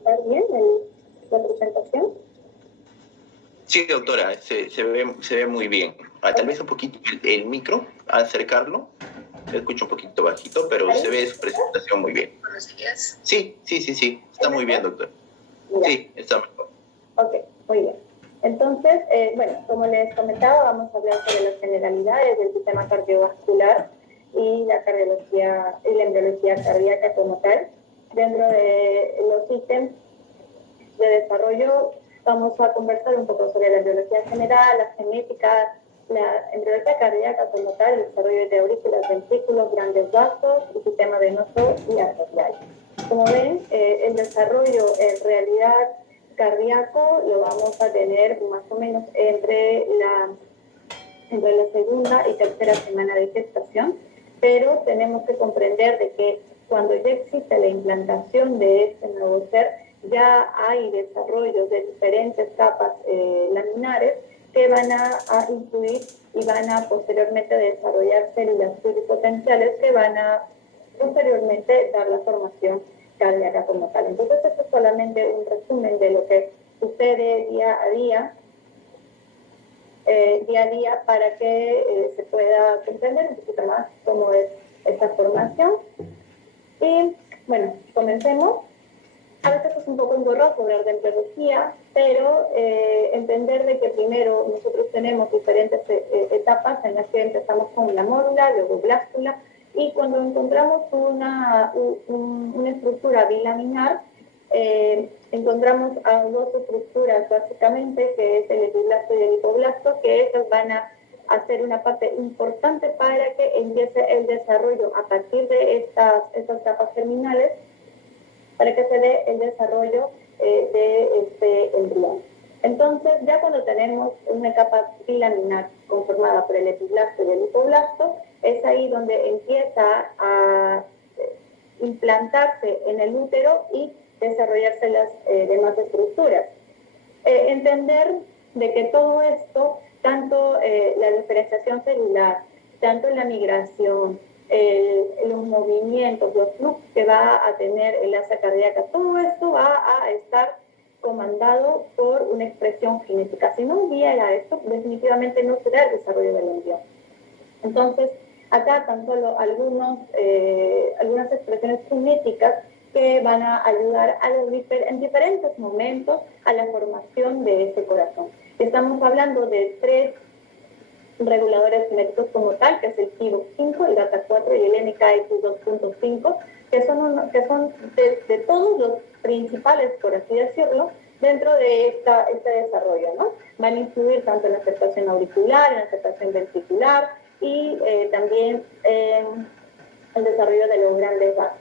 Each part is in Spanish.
visualizar bien la presentación? Sí, doctora, se ve muy bien. Tal vez un poquito el micro, acercarlo. Se escucha un poquito bajito, pero se ve su presentación muy bien. Buenos días. Sí. Está muy bien, doctor. Sí, está mejor. Ok, muy bien. Entonces, bueno, como les comentaba, vamos a hablar sobre las generalidades del sistema cardiovascular y la cardiología y la embriología cardíaca como tal. Dentro de los ítems de desarrollo vamos a conversar un poco sobre la embriología general, la genética, la embriología cardíaca como tal, el desarrollo de aurículas, ventrículos, grandes vasos, el sistema venoso y arterial. Como ven, el desarrollo en realidad cardíaco lo vamos a tener más o menos entre la segunda y tercera semana de gestación, pero tenemos que comprender de que cuando ya existe la implantación de este nuevo ser, ya hay desarrollos de diferentes capas laminares que van a influir y van a posteriormente desarrollar células pluripotenciales que van a posteriormente dar la formación cardíaca como tal. Entonces, esto es solamente un resumen de lo que sucede día a día para que se pueda comprender un poquito más cómo es esta formación. Y bueno, comencemos. A veces es un poco engorroso hablar de embriología, pero entender de que primero nosotros tenemos diferentes etapas en las que empezamos con la mórula, luego blástula, y cuando encontramos una estructura bilaminar, encontramos a dos estructuras básicamente, que es el epiblasto y el hipoblasto, que esas van a hacer una parte importante para que empiece el desarrollo a partir de estas capas germinales, para que se dé el desarrollo de este embrión. Entonces, ya cuando tenemos una capa bilaminar conformada por el epiblasto y el hipoblasto, es ahí donde empieza a implantarse en el útero y desarrollarse las demás estructuras. Entender de que todo esto, tanto la diferenciación celular, tanto la migración, los movimientos, los flujos que va a tener el asa cardíaca, todo esto va a estar comandado por una expresión genética. Si no hubiera esto, definitivamente no se da el desarrollo del embrión. Entonces, acá tan solo algunas expresiones genéticas que van a ayudar en diferentes momentos a la formación de ese corazón. Estamos hablando de 3 reguladores genéticos como tal, que es el TIVO5, el GATA4 y el NKX2.5, que son de todos los principales, por así decirlo, dentro de este desarrollo, ¿no? Van a influir tanto en la aceptación auricular, en la aceptación ventricular y también en el desarrollo de los grandes vasos,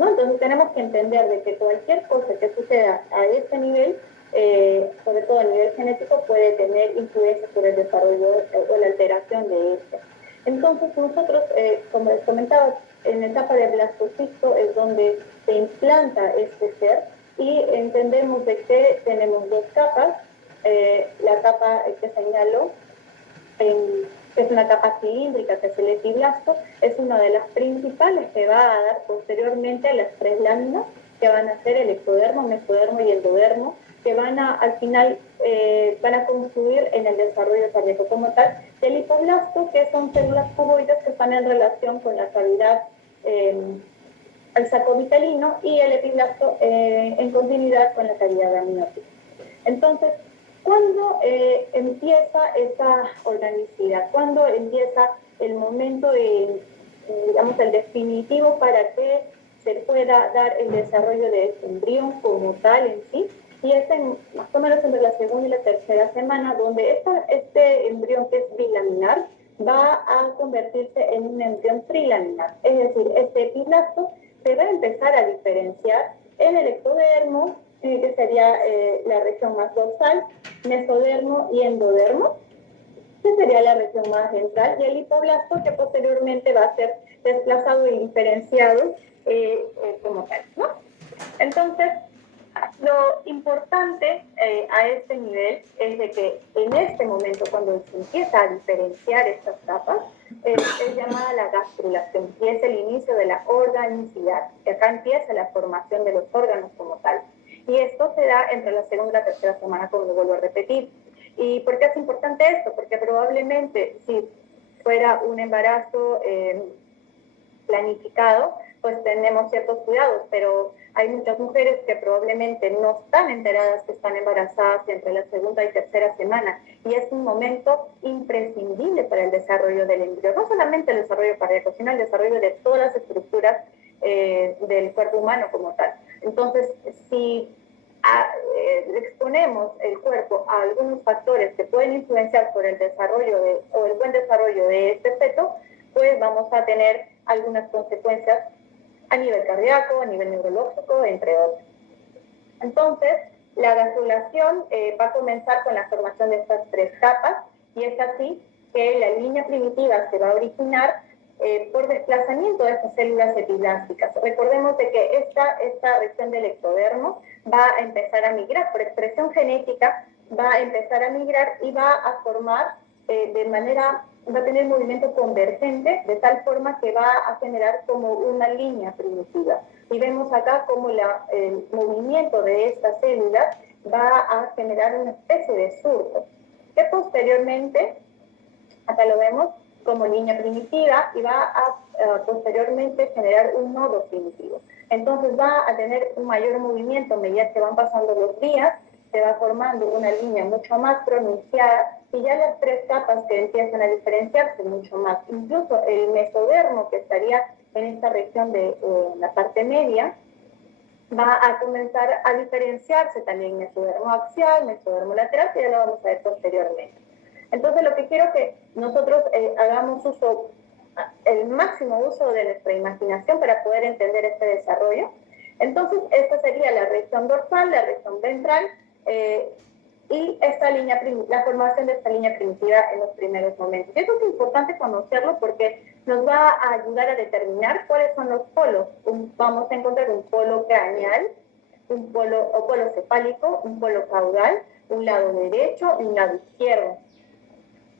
¿no? Entonces tenemos que entender de que cualquier cosa que suceda a este nivel, sobre todo a nivel genético, puede tener influencia sobre el desarrollo o la alteración de este. Entonces nosotros, como les comentaba, en la etapa de blastocisto es donde se implanta este ser y entendemos de que tenemos 2 capas, la capa que señalo, que es una capa cilíndrica, que es el epiblasto, es una de las principales que va a dar posteriormente a las 3 láminas, que van a ser el ectodermo, mesodermo y endodermo, que al final van a confluir en el desarrollo cardíaco como tal del hipoblasto, que son células cuboides que están en relación con la cavidad al saco vitelino, y el epiblasto en continuidad con la cavidad amniótica. Entonces, ¿cuándo empieza esta organicidad? ¿Cuándo empieza el momento, digamos, el definitivo para que se pueda dar el desarrollo de este embrión como tal en sí? Y es más o menos entre la segunda y la tercera semana, donde este embrión, que es bilaminar, va a convertirse en un embrión trilaminar. Es decir, este epiblasto se va a empezar a diferenciar en el ectodermo, que sería la región más dorsal, mesodermo y endodermo, que sería la región más ventral, y el hipoblasto, que posteriormente va a ser desplazado y diferenciado como tal, ¿no? Entonces, lo importante a este nivel es de que en este momento, cuando se empieza a diferenciar estas capas, es llamada la gastrulación, y es el inicio de la organicidad, que acá empieza la formación de los órganos como tal. Y esto se da entre la segunda y la tercera semana, como lo vuelvo a repetir. ¿Y por qué es importante esto? Porque probablemente si fuera un embarazo planificado, pues tenemos ciertos cuidados, pero hay muchas mujeres que probablemente no están enteradas que están embarazadas entre la segunda y tercera semana, y es un momento imprescindible para el desarrollo del embrión, no solamente el desarrollo cardíaco, sino el desarrollo de todas las estructuras del cuerpo humano como tal. Entonces, si exponemos el cuerpo a algunos factores que pueden influenciar por el desarrollo o el buen desarrollo de este feto, pues vamos a tener algunas consecuencias a nivel cardíaco, a nivel neurológico, entre otros. Entonces, la vasculación va a comenzar con la formación de estas 3 capas, y es así que la línea primitiva se va a originar por desplazamiento de estas células epiblásticas. Recordemos de que esta región del ectodermo va a empezar a migrar, por expresión genética, va a empezar a migrar y va a formar va a tener movimiento convergente, de tal forma que va a generar como una línea primitiva. Y vemos acá como el movimiento de estas células va a generar una especie de surco, que posteriormente, acá lo vemos como línea primitiva, y va a posteriormente generar un nodo primitivo. Entonces va a tener un mayor movimiento a medida que van pasando los días, se va formando una línea mucho más pronunciada, y ya las 3 capas que empiezan a diferenciarse mucho más. Incluso el mesodermo, que estaría en esta región de la parte media, va a comenzar a diferenciarse también mesodermo axial, mesodermo lateral, que ya lo vamos a ver posteriormente. Entonces, lo que quiero que nosotros hagamos el máximo uso de nuestra imaginación para poder entender este desarrollo. Entonces, esta sería la región dorsal, la región ventral, y la formación de esta línea primitiva en los primeros momentos. Y eso es importante conocerlo porque nos va a ayudar a determinar cuáles son los polos. Vamos a encontrar un polo craneal, un polo cefálico, un polo caudal, un lado derecho y un lado izquierdo.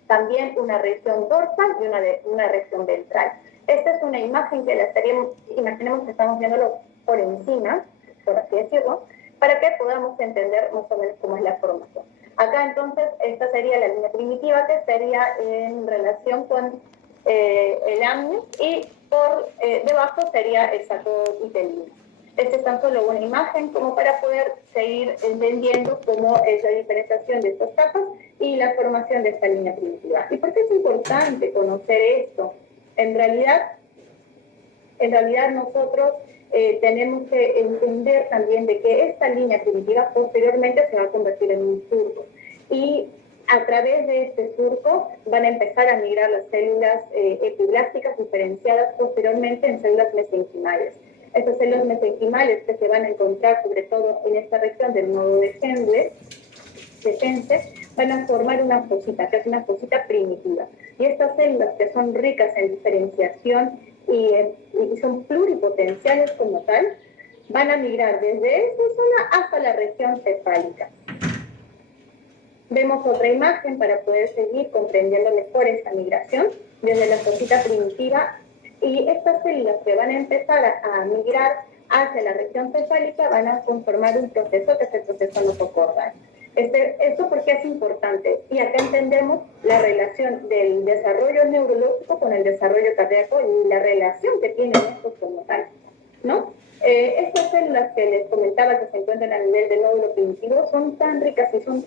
También una región dorsal y una región ventral. Esta es una imagen que imaginemos que estamos viéndolo por encima, por así decirlo, para que podamos entender más o menos cómo es la formación. Acá entonces, esta sería la línea primitiva, que estaría en relación con el amnios, y por debajo sería el saco uterino. Esta es tan solo una imagen como para poder seguir entendiendo cómo es la diferenciación de estas capas y la formación de esta línea primitiva. ¿Y por qué es importante conocer esto? En realidad nosotros tenemos que entender también de que esta línea primitiva posteriormente se va a convertir en un surco, y a través de este surco van a empezar a migrar las células epiblásticas diferenciadas posteriormente en células mesenquimales. Estas células mesenquimales, que se van a encontrar sobre todo en esta región del nodo de Henle, van a formar una fosita, que es una fosita primitiva. Y estas células, que son ricas en diferenciación y son pluripotenciales como tal, van a migrar desde esta zona hasta la región cefálica. Vemos otra imagen para poder seguir comprendiendo mejor esta migración desde la fosita primitiva, y estas células que van a empezar a migrar hacia la región cefálica van a conformar un proceso, que es el proceso notocordial. Esto porque es importante, y acá entendemos la relación del desarrollo neurológico con el desarrollo cardíaco y la relación que tienen estos como tal, ¿no? Estas células que les comentaba que se encuentran a nivel del nódulo primitivo son tan ricas y son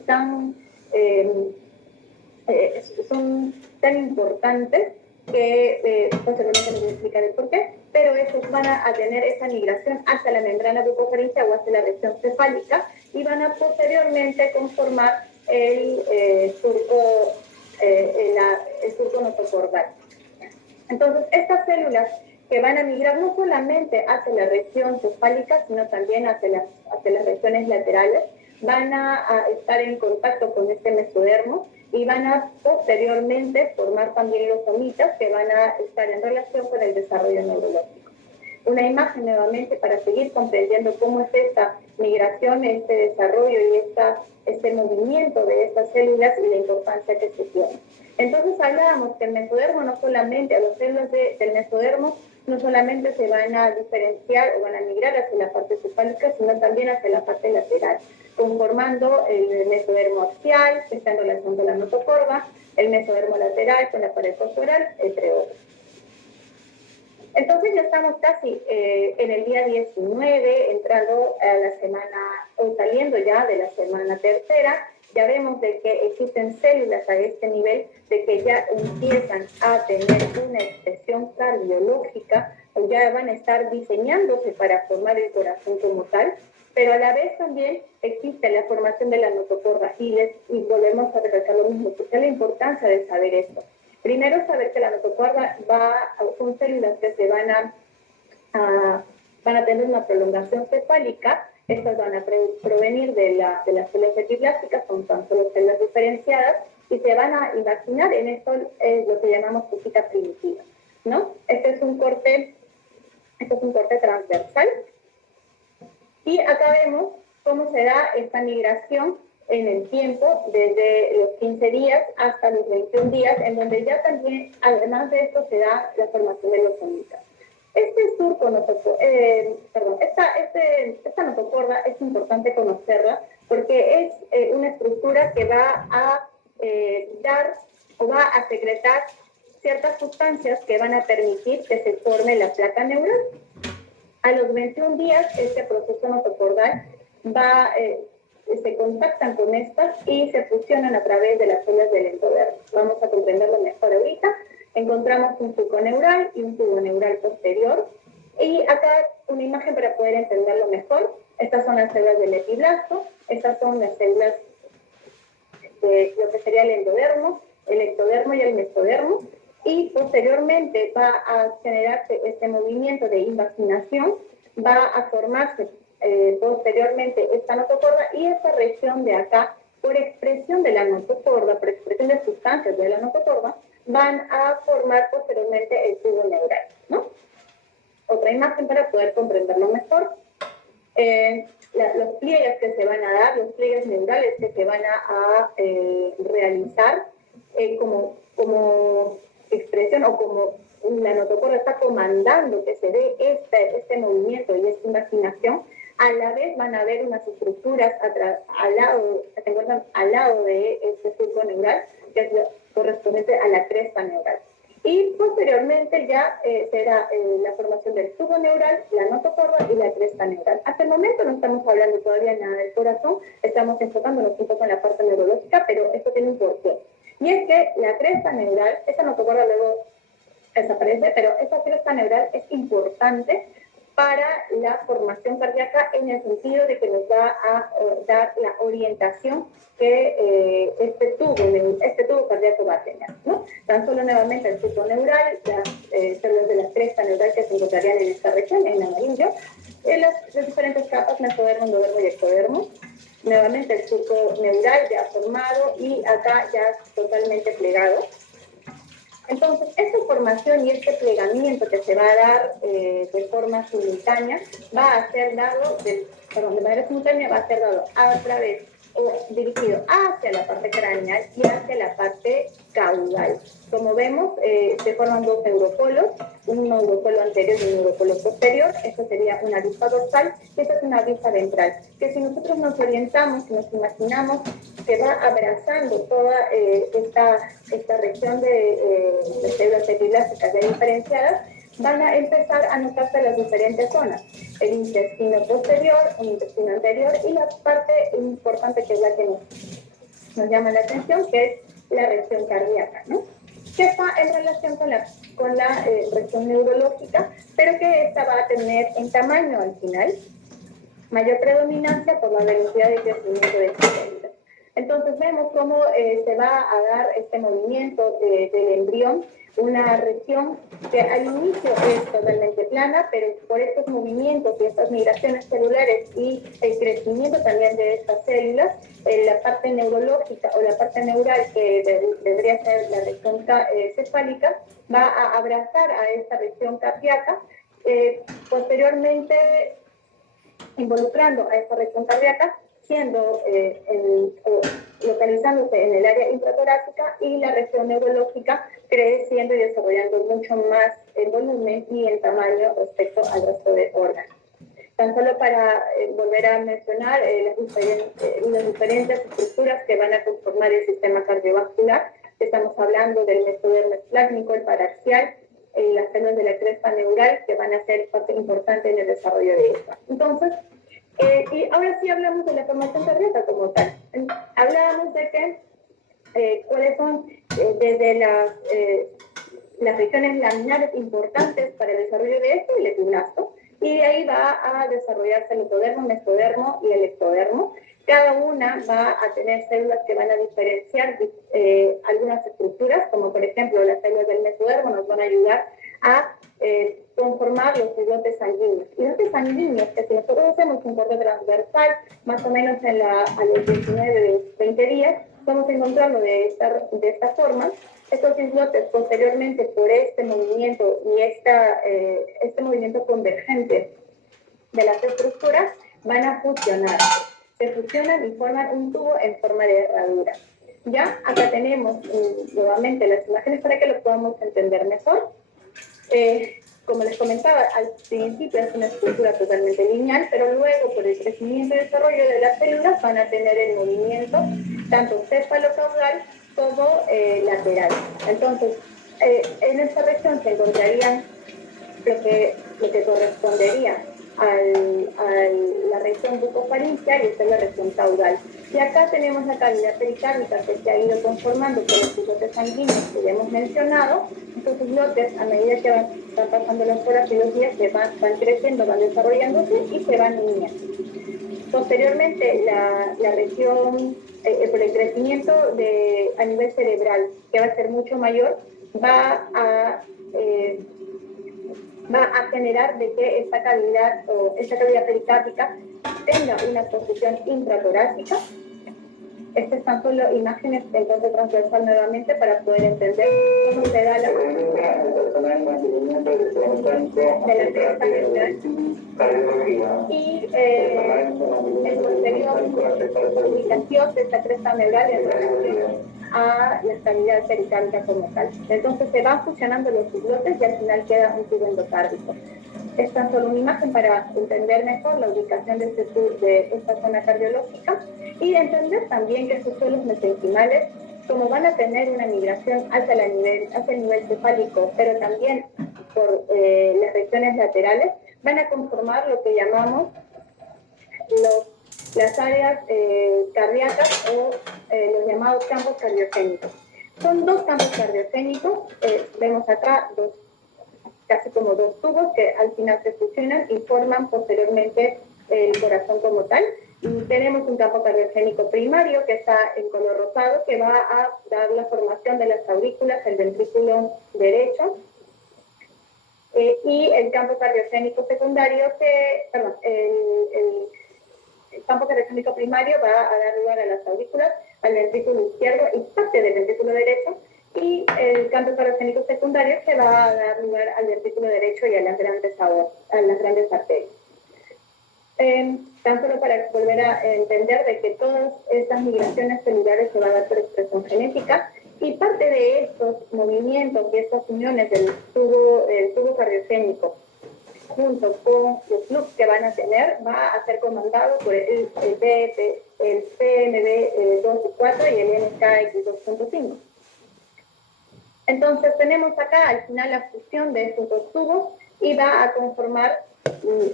tan importantes que posteriormente les voy a explicar el por qué, pero estos van a tener esa migración hacia la membrana bucofaríngea o hacia la región cefálica, y van a posteriormente conformar el surco notocordial. Entonces, estas células que van a migrar no solamente hacia la región cefálica, sino también hacia las regiones laterales, van a estar en contacto con este mesodermo, y van a posteriormente formar también los somitas, que van a estar en relación con el desarrollo neurológico. Una imagen nuevamente para seguir comprendiendo cómo es esta migración, este desarrollo y este movimiento de estas células y la importancia que se tiene. Entonces hablábamos que el mesodermo no solamente, a las células del mesodermo no solamente se van a diferenciar o van a migrar hacia la parte cefálica, sino también hacia la parte lateral, conformando el mesodermo axial, que está en relación con la notocorda, el mesodermo lateral con la pared postural, entre otros. Entonces ya estamos casi en el día 19, entrando a la semana, o saliendo ya de la semana tercera. Ya vemos de que existen células a este nivel, de que ya empiezan a tener una expresión cardiológica, o ya van a estar diseñándose para formar el corazón como tal, pero a la vez también existe la formación de la notocorda, y volvemos a recalcar lo mismo, porque es la importancia de saber esto. Primero, saber que la notocorda son células que se van a tener una prolongación cefálica. Estas van a provenir de las células epiplásticas, son tan solo células diferenciadas, y se van a imaginar en esto lo que llamamos cosita primitiva, ¿no? Este es un corte transversal. Y acá vemos cómo se da esta migración en el tiempo, desde los 15 días hasta los 21 días, en donde ya también, además de esto, se da la formación de los somitas. Esta notocorda es importante conocerla porque es una estructura que va a dar o va a secretar ciertas sustancias que van a permitir que se forme la placa neural. A los 21 días, este proceso notocordal se contactan con estas y se fusionan a través de las células del endodermo. Vamos a comprenderlo mejor ahorita. Encontramos un surco neural y un tubo neural posterior. Y acá una imagen para poder entenderlo mejor. Estas son las células del epiblasto. Estas son las células de lo que sería el endodermo, el ectodermo y el mesodermo. Y posteriormente va a generarse este movimiento de invaginación, va a formarse posteriormente esta notocorda, y esta región de acá, por expresión de la notocorda, por expresión de sustancias de la notocorda, van a formar posteriormente el tubo neural, ¿no? Otra imagen para poder comprenderlo mejor. Los pliegues que se van a dar, los pliegues neurales que se van a realizar como expresión, o como la notocorda está comandando que se dé este movimiento y esta imaginación, a la vez van a haber unas estructuras al lado de este surco neural, que es correspondiente a la cresta neural. Y posteriormente ya será la formación del tubo neural, la notocorda y la cresta neural. Hasta el momento no estamos hablando todavía nada del corazón, estamos enfocándonos un poco en la parte neurológica, pero esto tiene un porqué. Y es que la cresta neural, esa notocorda luego desaparece, pero esa cresta neural es importante para la formación cardíaca, en el sentido de que nos va a dar la orientación que este tubo cardíaco va a tener, ¿no? Tan solo nuevamente el surco neural, las células de la cresta neural que se encontrarían en esta región, en amarillo, en las diferentes capas, mesodermo, endodermo y ectodermo. Nuevamente el surco neural ya formado y acá ya totalmente plegado. Entonces, esta formación y este plegamiento que se va a dar de forma simultánea va a ser dado, de manera simultánea va a ser dado a través o dirigido hacia la parte craneal y hacia la parte caudal. Como vemos, se forman dos neuropolos, un neuropolo anterior y un neuropolo posterior. Esto sería una vista dorsal y esta es una vista ventral, que si nosotros nos orientamos, si nos imaginamos, que va abrazando toda esta región de células epiplásticas ya diferenciadas, van a empezar a notarse las diferentes zonas: el intestino posterior, el intestino anterior y la parte importante, que es la que nos llama la atención, que es la región cardíaca, ¿no? Que está en relación con la región neurológica, pero que esta va a tener en tamaño al final mayor predominancia por la velocidad de crecimiento de estas células. Entonces vemos cómo se va a dar este movimiento del embrión, una región que al inicio es totalmente plana, pero por estos movimientos y estas migraciones celulares y el crecimiento también de estas células, la parte neurológica o la parte neural, que debería ser la región cefálica, va a abrazar a esta región cardíaca. Posteriormente, involucrando a esta región cardíaca, siendo o localizándose en el área intratorácica, y la región neurológica creciendo y desarrollando mucho más en volumen y en tamaño respecto al resto de órganos. Tan solo para volver a mencionar las diferentes estructuras que van a conformar el sistema cardiovascular. Estamos hablando del mesodermo esplácnico, el paraxial, las células de la cresta neural, que van a ser parte importante en el desarrollo de esta. Entonces, y ahora sí hablamos de la formación cardíaca como tal. Hablábamos de que cuáles son desde las regiones laminares importantes para el desarrollo de esto, el epiblasto, y de ahí va a desarrollarse el hipodermo, mesodermo y el ectodermo. Cada una va a tener células que van a diferenciar algunas estructuras, como por ejemplo las células del mesodermo nos van a ayudar a conformar los islotes sanguíneos. Islotes sanguíneos, que si nosotros hacemos un corte transversal, más o menos a los 19, 20 días, vamos a encontrarlo de esta forma. Estos islotes, posteriormente, por este movimiento y este movimiento convergente de las estructuras, van a fusionar. Se fusionan y forman un tubo en forma de herradura. Ya, acá tenemos nuevamente las imágenes para que lo podamos entender mejor. Como les comentaba, al principio es una estructura totalmente lineal, pero luego, por el crecimiento y desarrollo de las células, van a tener el movimiento tanto cefalocaudal como lateral. Entonces, en esta región se encontrarían lo que correspondería a la región bucofaringea, y esta es la región caudal. Y acá tenemos la cavidad pericárdica, que se ha ido conformando por los islotes sanguíneos que ya hemos mencionado. Estos islotes, a medida que van pasando las horas y los días, van creciendo, van desarrollándose y se van uniendo. Posteriormente, la región, por el crecimiento a nivel cerebral, que va a ser mucho mayor, va a generar de que esta cavidad pericárdica tenga una posición intratorácica. Estas son solo imágenes en corte transversal nuevamente para poder entender cómo se da la posición de la cresta neural. Y el posterior ubicación de esta cresta neural en relación a la estabilidad pericárdica como tal. Entonces se van fusionando los islotes y al final queda un tubo endocárdico. Es tan solo una imagen para entender mejor la ubicación de esta zona cardiológica, y entender también que estos suelos mesenquimales, como van a tener una migración hacia el nivel cefálico, pero también por las regiones laterales, van a conformar lo que llamamos las áreas cardíacas o los llamados campos cardiogénicos. Son dos campos cardiogénicos, vemos acá casi como dos tubos que al final se fusionan y forman posteriormente el corazón como tal. Y tenemos un campo cardiogénico primario que está en color rosado, que va a dar la formación de las aurículas, el ventrículo derecho, y el campo cardiogénico secundario el campo cardiogénico primario va a dar lugar a las aurículas, al ventrículo izquierdo y parte del ventrículo derecho, y el campo cardiogénico secundario que va a dar lugar al ventrículo derecho y a las grandes arterias. Tan solo para volver a entender de que todas estas migraciones celulares se van a dar por expresión genética, y parte de estos movimientos y estas uniones del tubo cardiogénico junto con los flujos que van a tener, va a ser comandado por el PNB 2 y 4 y el NKX 2.5. Entonces tenemos acá al final la fusión de estos dos tubos y va a conformar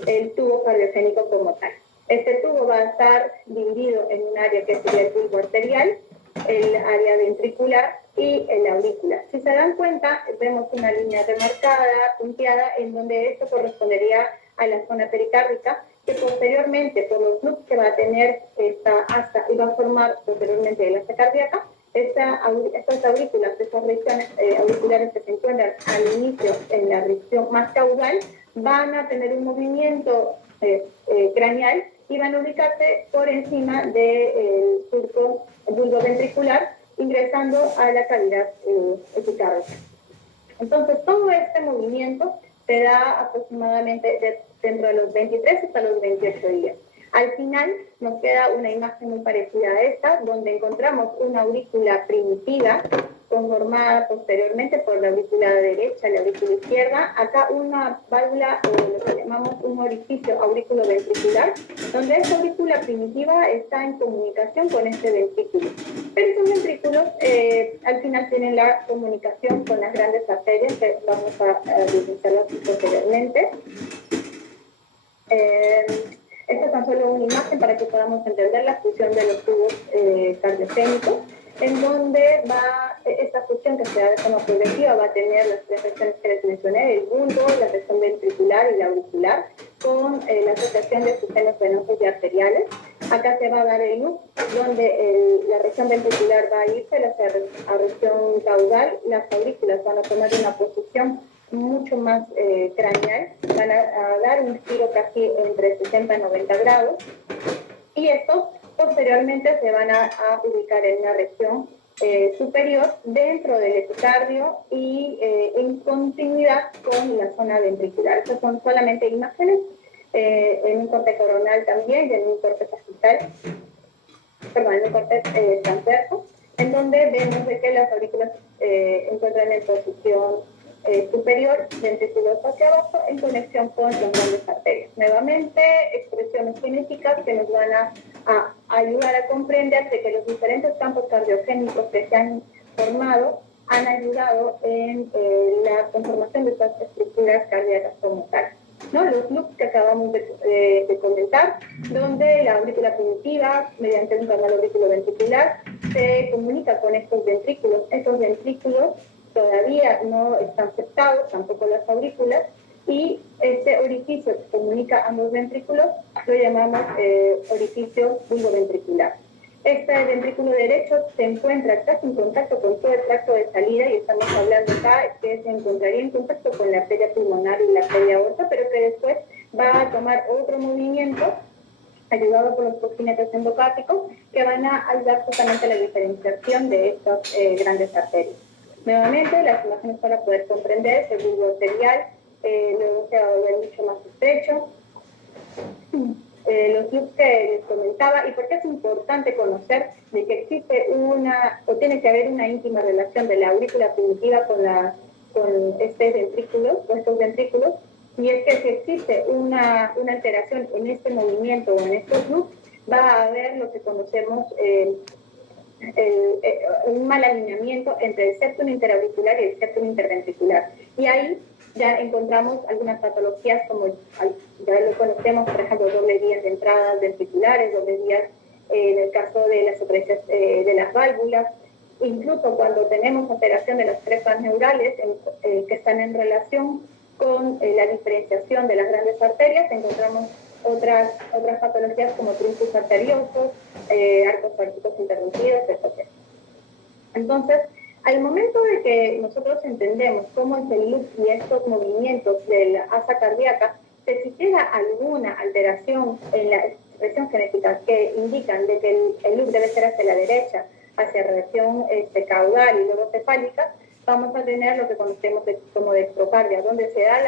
el tubo cardiogénico como tal. Este tubo va a estar dividido en un área que sería el bulbo arterial, el área ventricular y el aurícula. Si se dan cuenta, vemos una línea remarcada, punteada, en donde esto correspondería a la zona pericárdica, que posteriormente, por los flujos que va a tener esta asa y va a formar posteriormente el asa cardíaca, estas aurículas, estas regiones auriculares que se encuentran al inicio en la región más caudal, van a tener un movimiento craneal y van a ubicarse por encima del surco bulboventricular, ingresando a la cavidad epicárdica. Entonces, todo este movimiento se da aproximadamente dentro de los 23 hasta los 28 días. Al final nos queda una imagen muy parecida a esta, donde encontramos una aurícula primitiva conformada posteriormente por la aurícula derecha y la aurícula izquierda. Acá una válvula, lo que llamamos un orificio auriculoventricular, donde esta aurícula primitiva está en comunicación con este ventrículo. Pero estos ventrículos al final tienen la comunicación con las grandes arterias, que vamos a visualizarlas posteriormente. Esta es tan solo una imagen para que podamos entender la función de los tubos cardiogénicos, en donde va esta función que se da de forma progresiva, va a tener las tres regiones que les mencioné, el bulbo, la región ventricular y la auricular, con la asociación de sistemas venosos y arteriales. Acá se va a dar el loop, donde la región ventricular va a irse hacia la región caudal, las aurículas van a tomar una posición mucho más craneal, van a dar un giro casi entre 60 y 90 grados, y estos posteriormente se van a ubicar en una región superior dentro del epicardio y en continuidad con la zona ventricular. Estas son solamente imágenes en un corte coronal también y en un corte sagital, perdón, en un corte transverso, en donde vemos de que las aurículas encuentran en posición superior, ventrículos hacia abajo, en conexión con las grandes arterias. Nuevamente, expresiones genéticas que nos van a ayudar a comprender de que los diferentes campos cardiogénicos que se han formado han ayudado en la conformación de estas estructuras cardíacas como tal. ¿No? Los loops que acabamos de comentar, donde la aurícula primitiva, mediante un canal auriculoventricular, se comunica con estos ventrículos. Estos ventrículos todavía no están septados, tampoco las aurículas, y este orificio que comunica ambos ventrículos lo llamamos orificio bulboventricular. Este ventrículo derecho se encuentra casi en contacto con todo el tracto de salida, y estamos hablando acá que se encontraría en contacto con la arteria pulmonar y la arteria aorta, pero que después va a tomar otro movimiento ayudado por los cojinetes endocárpicos que van a ayudar justamente a la diferenciación de estas grandes arterias. Nuevamente, las imágenes para poder comprender el bulbo arterial, luego se va a volver mucho más estrecho. Los loops que les comentaba, y por qué es importante conocer de que existe tiene que haber una íntima relación de la aurícula primitiva con este ventrículo, con estos ventrículos, y es que si existe una alteración en este movimiento o en estos loops, va a haber lo que conocemos un mal alineamiento entre el septum interauricular y el septum interventricular. Y ahí ya encontramos algunas patologías como ya lo conocemos, por ejemplo, doble vías de entradas ventriculares, doble vías en el caso de las otrencias de las válvulas, incluso cuando tenemos alteración de las trepas neurales que están en relación con la diferenciación de las grandes arterias, encontramos otras patologías como trunkus arteriosos, arcos aórticos interrumpidos, etc. Entonces, al momento de que nosotros entendemos cómo es el loop y estos movimientos de la asa cardíaca, si existiera alguna alteración en la expresión genética que indican de que el loop debe ser hacia la derecha, hacia la región caudal y luego cefálica, vamos a tener lo que conocemos como dextrocardia, donde se da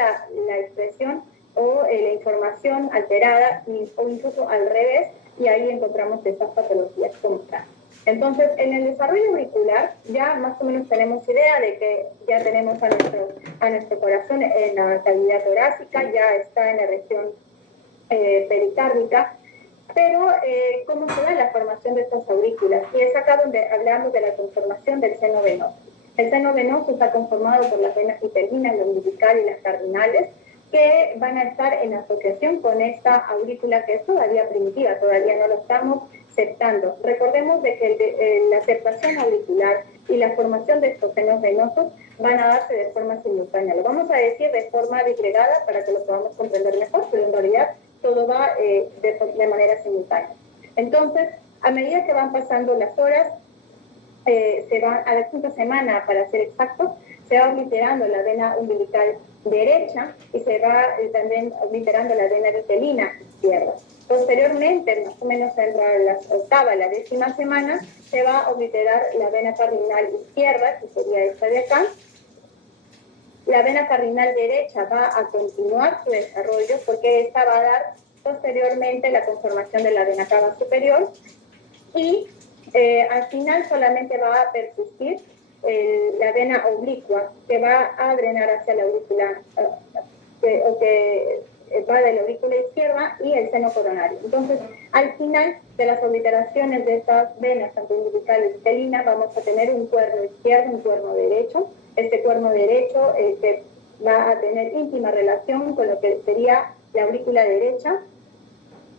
la expresión o la información alterada o incluso al revés, y ahí encontramos estas patologías como tal. Entonces, en el desarrollo auricular ya más o menos tenemos idea de que ya tenemos a nuestro corazón en la cavidad torácica, ya está en la región pericárdica, pero ¿cómo se da la formación de estas aurículas? Y es acá donde hablamos de la conformación del seno venoso. El seno venoso está conformado por las venas vitelinas, la umbilical y las cardinales, que van a estar en asociación con esta aurícula que es todavía primitiva, todavía no lo estamos septando. Recordemos de que la septación auricular y la formación de estos senos venosos van a darse de forma simultánea. Lo vamos a decir de forma disgregada para que lo podamos comprender mejor, pero en realidad todo va de manera simultánea. Entonces, a medida que van pasando las horas, se va a la quinta semana, para ser exactos, se va obliterando la vena umbilical derecha y se va también obliterando la vena vitelina izquierda. Posteriormente, más o menos entre la octava y la 10ª semana, se va a obliterar la vena cardinal izquierda, que sería esta de acá. La vena cardinal derecha va a continuar su desarrollo porque esta va a dar posteriormente la conformación de la vena cava superior y al final solamente va a persistir la vena oblicua que va a drenar hacia la aurícula, que va de la aurícula izquierda y el seno coronario. Entonces, al final de las obliteraciones de estas venas, tanto umbilicales y telinas, vamos a tener un cuerno izquierdo, un cuerno derecho. Este cuerno derecho que va a tener íntima relación con lo que sería la aurícula derecha,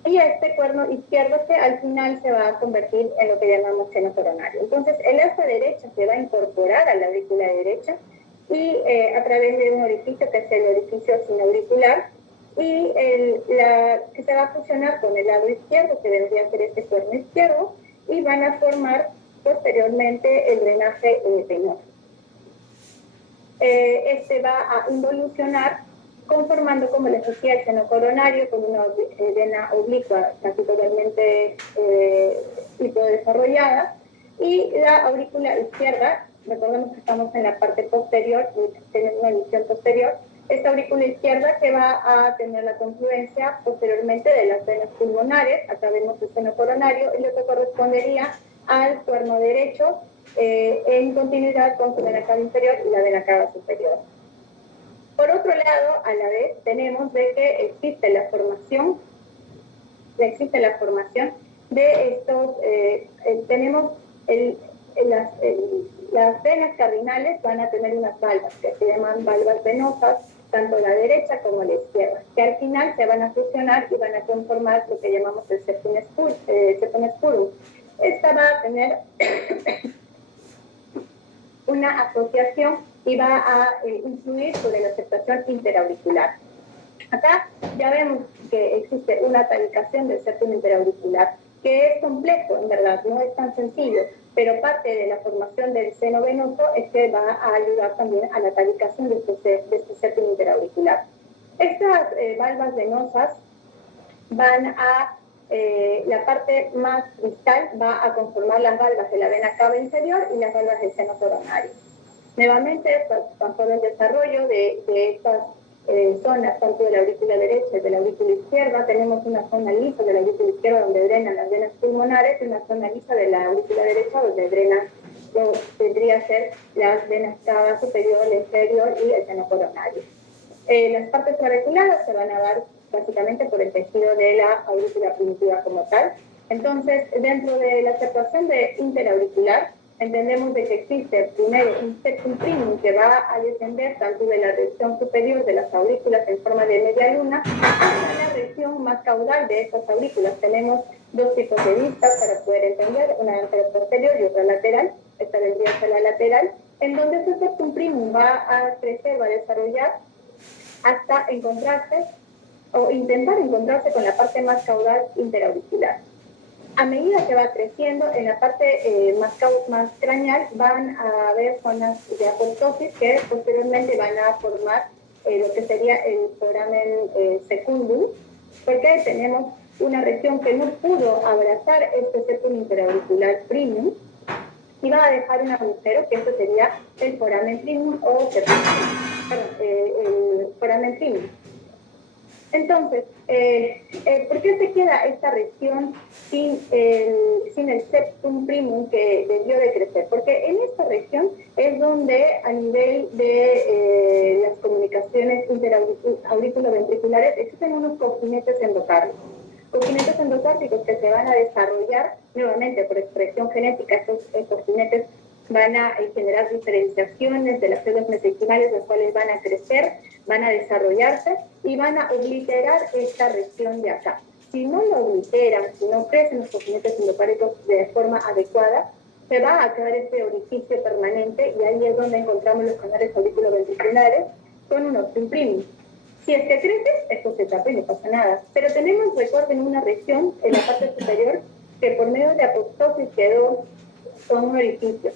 y este cuerno izquierdo que al final se va a convertir en lo que llamamos seno coronario. Entonces, el asta derecha se va a incorporar a la aurícula derecha y a través de un orificio que es el orificio sinoauricular, y que se va a fusionar con el lado izquierdo, que vendría a ser este cuerno izquierdo, y van a formar posteriormente el drenaje venoso. Este va a involucionar conformando, como les decía, el seno coronario con una vena oblicua casi totalmente hipodesarrollada, y la aurícula izquierda, recordemos que estamos en la parte posterior, tenemos una visión posterior, esta aurícula izquierda que va a tener la confluencia posteriormente de las venas pulmonares, acá vemos el seno coronario, y lo que correspondería al cuerno derecho en continuidad con su vena cava inferior y la vena cava superior. Por otro lado, a la vez, tenemos de que existe la formación de estos, tenemos las venas cardinales van a tener unas valvas que se llaman valvas venosas, tanto la derecha como la izquierda, que al final se van a fusionar y van a conformar lo que llamamos el septum spurum. Esta va a tener una asociación y va a influir sobre la aceptación interauricular. Acá ya vemos que existe una atavicación del septum interauricular, que es complejo, en verdad, no es tan sencillo, pero parte de la formación del seno venoso es que va a ayudar también a la atavicación de este septum interauricular. Estas valvas venosas van a, la parte más distal va a conformar las valvas de la vena cava inferior y las valvas del seno coronario. Nuevamente, conforme el desarrollo de estas zonas, tanto de la aurícula derecha y de la aurícula izquierda, tenemos una zona lisa de la aurícula izquierda donde drenan las venas pulmonares y una zona lisa de la aurícula derecha donde drenan lo que tendría a ser las venas cava superior, inferior y el seno coronario. Las partes auriculares se van a dar básicamente por el tejido de la aurícula primitiva como tal. Entonces, dentro de la aceptación de interauricular, entendemos de que existe primero un septum primum que va a descender tanto de la región superior de las aurículas en forma de media luna hasta la región más caudal de estas aurículas. Tenemos dos tipos de vistas para poder entender, una anteroposterior y otra lateral. Esta vendría a ser la lateral, en donde ese septum primum va a crecer, va a desarrollar hasta encontrarse o intentar encontrarse con la parte más caudal interauricular. A medida que va creciendo, en la parte más craneal van a haber zonas de apoptosis que posteriormente van a formar lo que sería el foramen secundum, porque tenemos una región que no pudo abrazar este septum interauricular primum y va a dejar un agujero, que esto sería el foramen primum o el foramen primum. Entonces, ¿por qué se queda esta región sin el septum primum que debió de crecer? Porque en esta región es donde a nivel de las comunicaciones interauriculoventriculares existen unos cojinetes endocárdicos. Cojinetes endocárdicos que se van a desarrollar nuevamente por expresión genética. Estos cojinetes van a generar diferenciaciones de las células mesenquimales, las cuales van a crecer, van a desarrollarse y van a obliterar esta región de acá. Si no lo obliteran, si no crecen los cojinetes endocárdicos de forma adecuada, se va a quedar este orificio permanente y ahí es donde encontramos los canales auriculoventriculares con un septum primum. Si es que crece, esto se tapa y no pasa nada. Pero tenemos, recuerden, una región en la parte superior que por medio de apoptosis quedó con un orificio.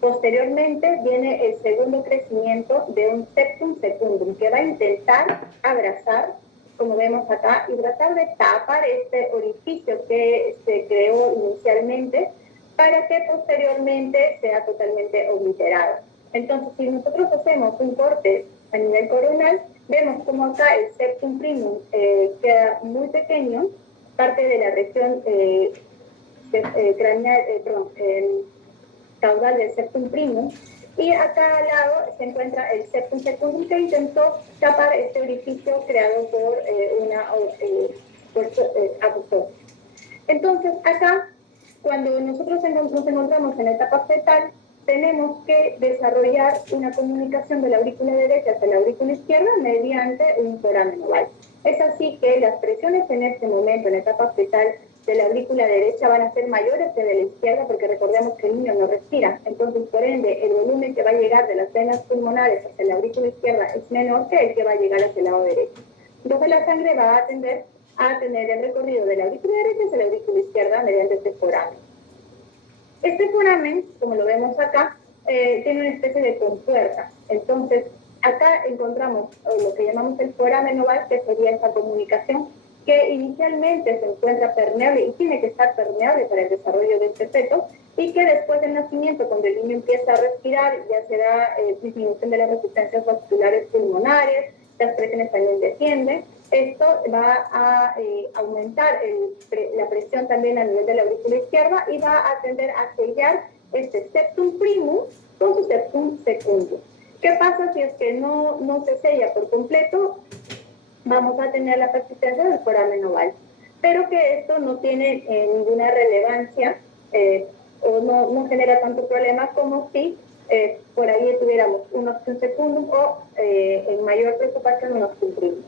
Posteriormente viene el segundo crecimiento de un septum secundum que va a intentar abrazar, como vemos acá, y tratar de tapar este orificio que se creó inicialmente para que posteriormente sea totalmente obliterado. Entonces, si nosotros hacemos un corte a nivel coronal, vemos como acá el septum primum queda muy pequeño, parte de la región craneal, caudal del septum primum, y acá al lado se encuentra el septum secundum que intentó tapar este orificio creado por abductor. Entonces, acá, cuando nosotros nos encontramos en la etapa fetal, tenemos que desarrollar una comunicación de la aurícula derecha hacia la aurícula izquierda mediante un foramen oval. Es así que las presiones en este momento, en la etapa fetal, de la aurícula derecha van a ser mayores que de la izquierda, porque recordemos que el niño no respira. Entonces, por ende, el volumen que va a llegar de las venas pulmonares hacia la aurícula izquierda es menor que el que va a llegar hacia el lado derecho. Entonces, la sangre va a tender a tener el recorrido de la aurícula derecha hacia la aurícula izquierda mediante este foramen. Este foramen, como lo vemos acá, tiene una especie de compuerta. Entonces, acá encontramos lo que llamamos el foramen oval, que sería esta comunicación que inicialmente se encuentra permeable y tiene que estar permeable para el desarrollo de este feto, y que después del nacimiento, cuando el niño empieza a respirar, ya se da disminución de las resistencias vasculares pulmonares, las presiones también descienden. Esto va a aumentar la presión también a nivel de la aurícula izquierda y va a tender a sellar este septum primum con su septum secundum. ¿Qué pasa si es que no se sella por completo? Vamos a tener la persistencia del foramen oval, pero que esto no tiene ninguna relevancia o no genera tanto problema como si por ahí tuviéramos un octum secundum o en mayor preocupación un octum primum.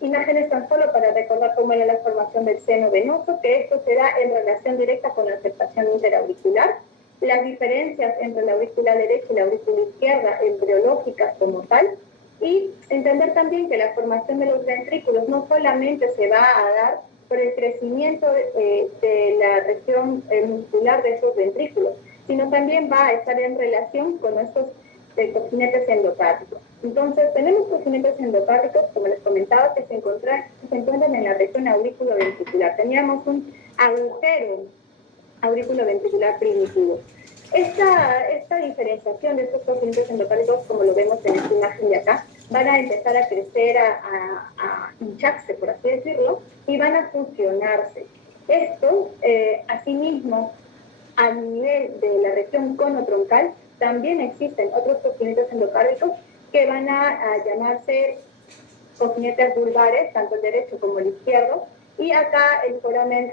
Imágenes tan solo para recordar cómo era la formación del seno venoso, que esto se da en relación directa con la aceptación interauricular. Las diferencias entre la aurícula derecha y la aurícula izquierda, embriológicas como tal, y entender también que la formación de los ventrículos no solamente se va a dar por el crecimiento de la región muscular de esos ventrículos, sino también va a estar en relación con estos cojinetes endocárpicos. Entonces, tenemos cojinetes endocárpicos, como les comentaba, que se encuentran en la región auriculoventricular. Teníamos un agujero auriculoventricular primitivo. Esta diferenciación de estos cojinetes endocárpicos, como lo vemos en esta imagen de acá, van a empezar a crecer, a hincharse, por así decirlo, y van a fusionarse. Esto, asimismo, a nivel de la región conotroncal, también existen otros cojinetes endocárdicos que van a llamarse cojinetes vulvares, tanto el derecho como el izquierdo, y acá el foramen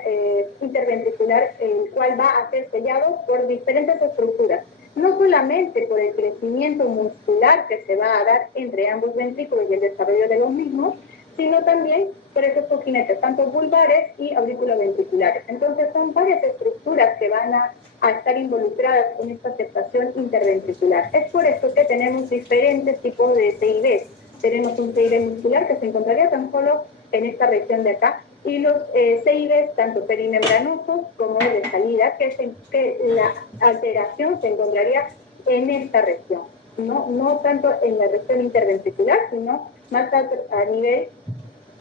interventricular, el cual va a ser sellado por diferentes estructuras, no solamente por el crecimiento muscular que se va a dar entre ambos ventrículos y el desarrollo de los mismos, sino también por esos cojinetes, tanto vulvares y auriculoventriculares. Entonces son varias estructuras que van a estar involucradas en esta aceptación interventricular. Es por eso que tenemos diferentes tipos de CID. Tenemos un CID muscular que se encontraría tan solo en esta región de acá, y los CID tanto perimembranosos como de salida, que la alteración se encontraría en esta región, no tanto en la región interventricular, sino más a nivel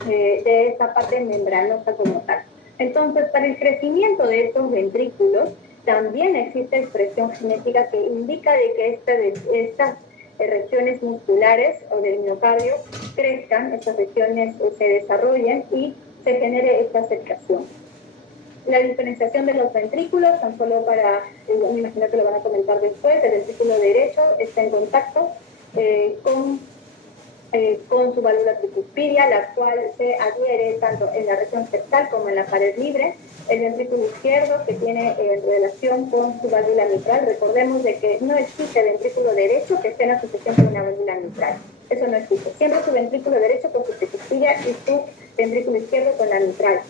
de esta parte membranosa como tal. Entonces, para el crecimiento de estos ventrículos, también existe expresión genética que indica de que estas regiones musculares o del miocardio crezcan, estas regiones se desarrollen y se genere esta aceptación. La diferenciación de los ventrículos, tan solo para, me imagino que lo van a comentar después, el ventrículo derecho está en contacto con su válvula tricuspidia, la cual se adhiere tanto en la región septal como en la pared libre. El ventrículo izquierdo, que tiene relación con su válvula mitral. Recordemos de que no existe ventrículo derecho que esté en asociación con una válvula mitral. Eso no existe. Siempre su ventrículo derecho con su tricuspidia y su ventrículo izquierdo con la mitral.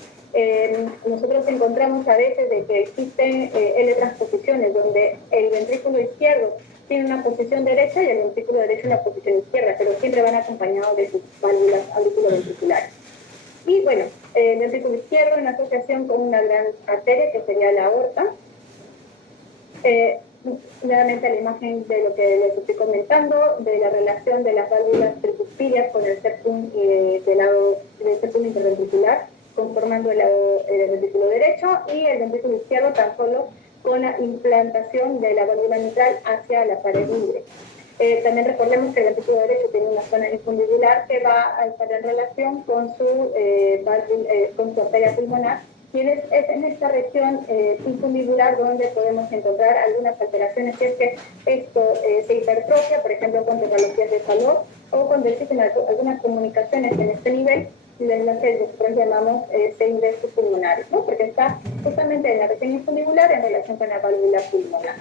Nosotros encontramos a veces de que existen L-transposiciones donde el ventrículo izquierdo tiene una posición derecha y el ventrículo derecho una posición izquierda, pero siempre van acompañados de sus válvulas auriculoventriculares. Y bueno, el ventrículo izquierdo en asociación con una gran arteria que sería la aorta. Nuevamente la imagen de lo que les estoy comentando, de la relación de las válvulas tricuspídeas con el septum del septum interventricular, conformando el ventrículo derecho, y el ventrículo izquierdo tan solo con la implantación de la válvula mitral hacia la pared libre. También recordemos que el ventrículo derecho tiene una zona infundibular que va a estar en relación con su arteria pulmonar, y es en esta región infundibular donde podemos encontrar algunas alteraciones, si es que esto se hipertrofia, por ejemplo, con tecnologías de calor, o cuando existen algunas comunicaciones en este nivel, las que nosotros llamamos seinversos pulmonares, ¿no? Porque está justamente en la región infundibular en relación con la válvula pulmonar.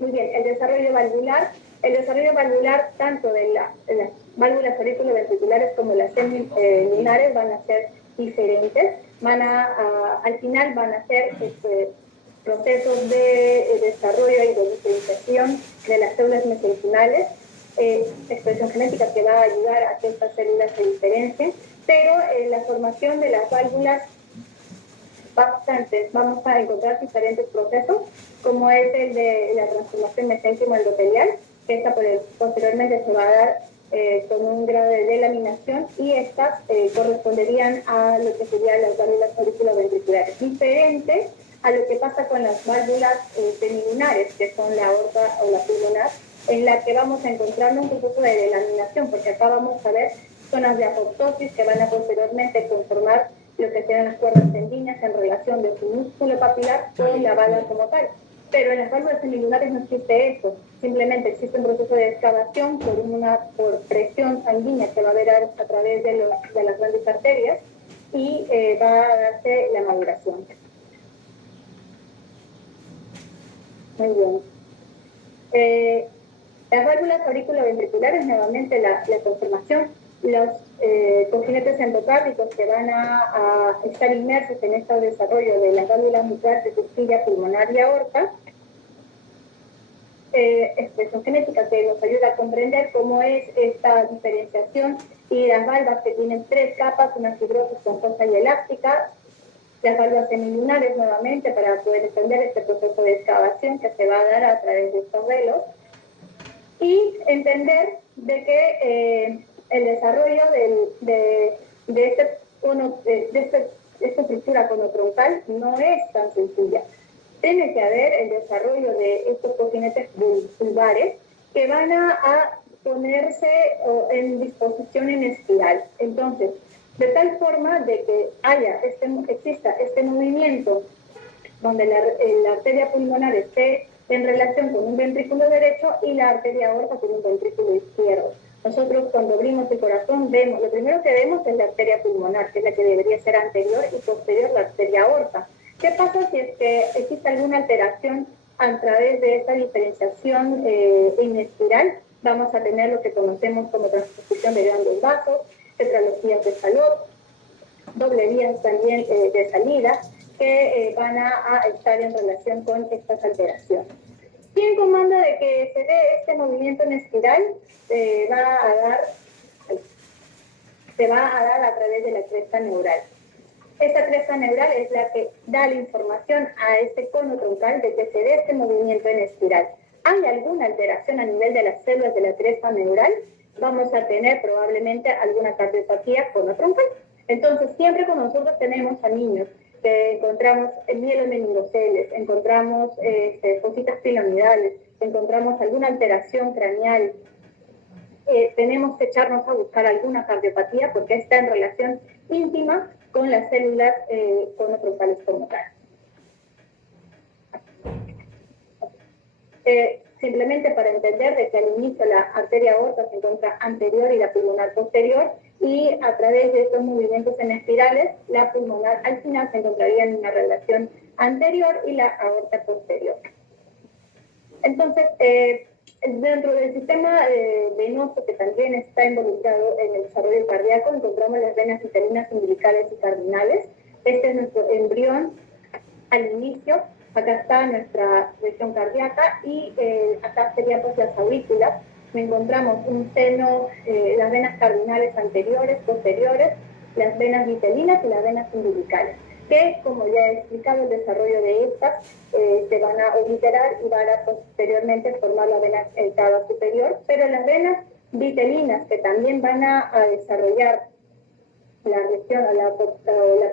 Muy bien, el desarrollo valvular tanto de las válvulas auriculoventriculares como las semilunares van a ser diferentes, al final van a ser procesos de desarrollo y de diferenciación de las células mesenquimales, expresión genética que va a ayudar a que estas células se diferencien, pero en la formación de las válvulas bastantes, vamos a encontrar diferentes procesos, como es el de la transformación mesénquimo-endotelial, que esta posteriormente se va a dar con un grado de delaminación, y estas corresponderían a lo que serían las válvulas auriculoventriculares, diferente a lo que pasa con las válvulas semilunares, que son la aorta o la pulmonar, en la que vamos a encontrarnos un proceso de delaminación, porque acá vamos a ver zonas de apoptosis que van a posteriormente conformar lo que sean las cuerdas sanguíneas en relación de su músculo papilar con la válvula como tal. Pero en las válvulas semilunares no existe eso, simplemente existe un proceso de excavación por presión sanguínea que va a haber a través de las grandes arterias, y va a darse la maduración. Muy bien. Las válvulas auriculoventriculares, nuevamente la conformación, los cojinetes endocárdicos que van a estar inmersos en este desarrollo de las válvulas nucleares de costilla, pulmonar y aorta, expresión genética que nos ayuda a comprender cómo es esta diferenciación, y las valvas que tienen 3 capas, una fibrosa, esponjosa y elástica, las válvulas semilunares nuevamente para poder entender este proceso de excavación que se va a dar a través de estos velos, y entender de que el desarrollo de esta estructura conotroncal no es tan sencilla. Tiene que haber el desarrollo de estos cojinetes vulvares que van a ponerse en disposición en espiral. Entonces, de tal forma de que exista este movimiento donde la arteria pulmonar esté en relación con un ventrículo derecho y la arteria aorta con un ventrículo izquierdo. Nosotros cuando abrimos el corazón lo primero que vemos es la arteria pulmonar, que es la que debería ser anterior, y posterior la arteria aorta. ¿Qué pasa si es que existe alguna alteración a través de esta diferenciación en espiral? Vamos a tener lo que conocemos como transposición de grandes vasos, tetralogías de Fallot, doble vías también de salida, que van a estar en relación con estas alteraciones. ¿Quién comanda de que se dé este movimiento en espiral? Se va a dar a través de la cresta neural. Esta cresta neural es la que da la información a este cono troncal de que se dé este movimiento en espiral. ¿Hay alguna alteración a nivel de las células de la cresta neural? Vamos a tener probablemente alguna cardiopatía conotroncal. Entonces, siempre con nosotros tenemos a niños que encontramos mielomeningoceles, encontramos fositas piramidales, encontramos alguna alteración craneal, tenemos que echarnos a buscar alguna cardiopatía porque está en relación íntima con las células conotroncales como tal. Simplemente para entender de que al inicio la arteria aorta se encuentra anterior y la pulmonar posterior, y a través de estos movimientos en espirales, la pulmonar al final se encontraría en una relación anterior y la aorta posterior. Entonces, dentro del sistema venoso que también está involucrado en el desarrollo cardíaco, encontramos las venas vitalinas umbilicales y cardinales. Este es nuestro embrión al inicio. Acá está nuestra región cardíaca, y acá serían pues las aurículas. Encontramos un seno, las venas cardinales anteriores, posteriores, las venas vitelinas y las venas umbilicales, que, como ya he explicado, el desarrollo de estas se van a obliterar y van a posteriormente formar la vena cava superior, pero las venas vitelinas, que también van a desarrollar la región o la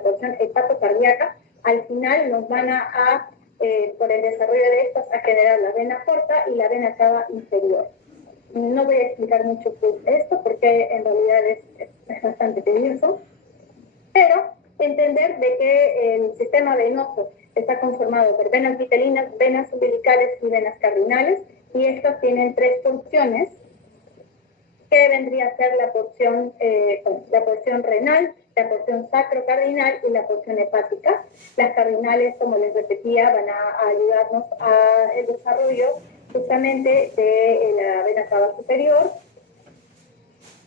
porción hepatocardíaca, al final nos van a por el desarrollo de estas a generar la vena porta y la vena cava inferior. No voy a explicar mucho esto porque en realidad es bastante tedioso, pero entender de que el sistema venoso está conformado por venas vitelinas, venas umbilicales y venas cardinales, y estas tienen tres funciones, que vendría a ser la porción renal, la porción sacrocardinal y la porción hepática. Las cardinales, como les repetía, van a ayudarnos al desarrollo justamente de la vena cava superior.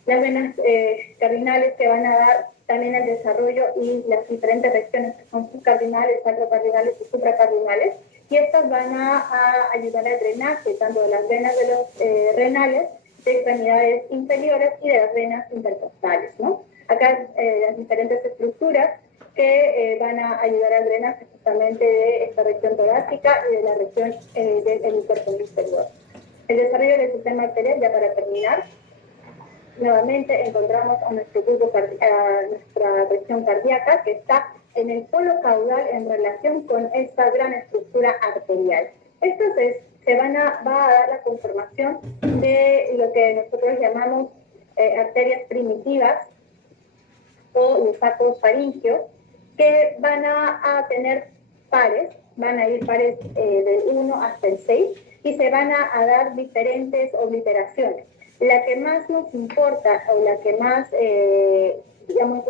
Las venas cardinales que van a dar también al desarrollo y las diferentes regiones que son subcardinales, sacrocardinales y supracardinales, y estas van a ayudar al drenaje tanto de las venas de los renales, de extremidades inferiores y de las venas intercostales, ¿no? Acá las diferentes estructuras que van a ayudar al drenaje justamente de esta región torácica y de la región del hemisferio inferior. El desarrollo del sistema arterial, ya para terminar, nuevamente encontramos a nuestra región cardíaca, que está en el polo caudal en relación con esta gran estructura arterial. Esto va a dar la conformación de lo que nosotros llamamos arterias primitivas o los sacos faringios, que van a tener pares, van a ir pares del 1 hasta el 6, y se van a dar diferentes obliteraciones. La que más nos importa o la que más,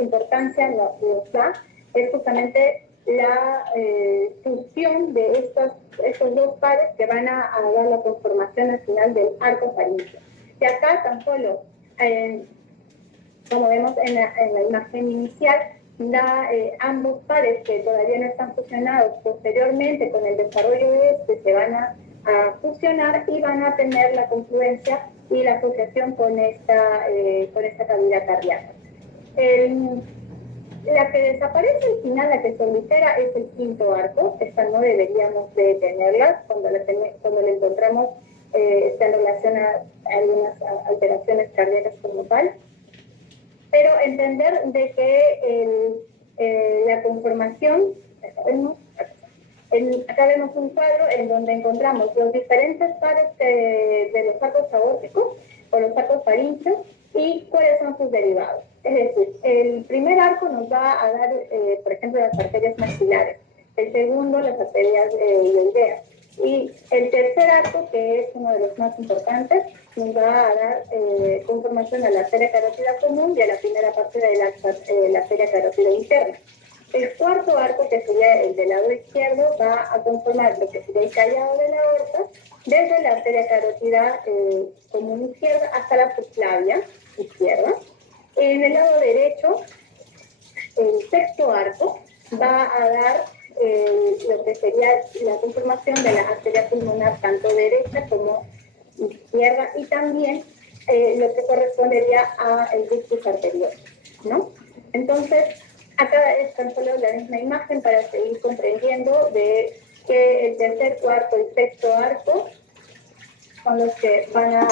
importancia nos da es justamente la fusión de estos dos pares que van a dar la conformación al final del arco faríngeo. Y acá tan solo, como vemos en la imagen inicial, ambos pares que todavía no están fusionados, posteriormente con el desarrollo de se van a fusionar y van a tener la confluencia y la asociación con esta cavidad cardíaca. La que desaparece al final, la que se oblitera, es el quinto arco. Esta no deberíamos de tenerla cuando la encontramos, está en relación a algunas alteraciones cardíacas como tal. Pero entender de que la conformación, acá vemos un cuadro en donde encontramos los diferentes pares de los sacos aórticos o los sacos faríngeos y cuáles son sus derivados. Es decir, el primer arco nos va a dar, por ejemplo, las arterias maxilares, el segundo, las arterias iliaceas, y el tercer arco, que es uno de los más importantes, nos va a dar conformación a la arteria carótida común y a la primera parte de la arteria carótida interna. El cuarto arco, que sería el del lado izquierdo, va a conformar lo que sería el callado de la aorta, desde la arteria carótida común izquierda hasta la subclavia izquierda. En el lado derecho, el sexto arco va a dar lo que sería la conformación de la arteria pulmonar tanto derecha como izquierda, y también lo que correspondería al ductus arterioso, ¿no? Entonces, acá es tan solo la misma imagen para seguir comprendiendo de que el tercer, cuarto y sexto arco son los que van a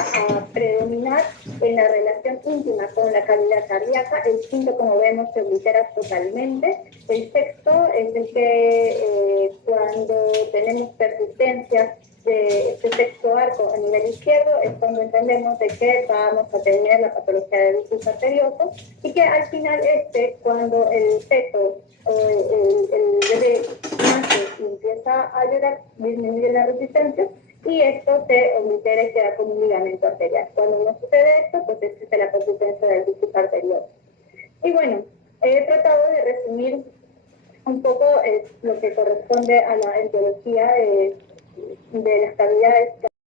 predominar en la relación íntima con la cavidad cardíaca. El quinto, como vemos, se oblitera totalmente. El sexto es el que cuando tenemos persistencia de este sexto arco a nivel izquierdo es cuando entendemos de que vamos a tener la patología de ductus arterioso, y que al final cuando el feto o el bebé nace y empieza a llorar, disminuye la resistencia y esto se oblitera y queda como un ligamento arterial. Cuando no sucede esto, pues existe la persistencia del ductus arterioso. Y bueno, he tratado de resumir un poco lo que corresponde a la etiología de las cavidades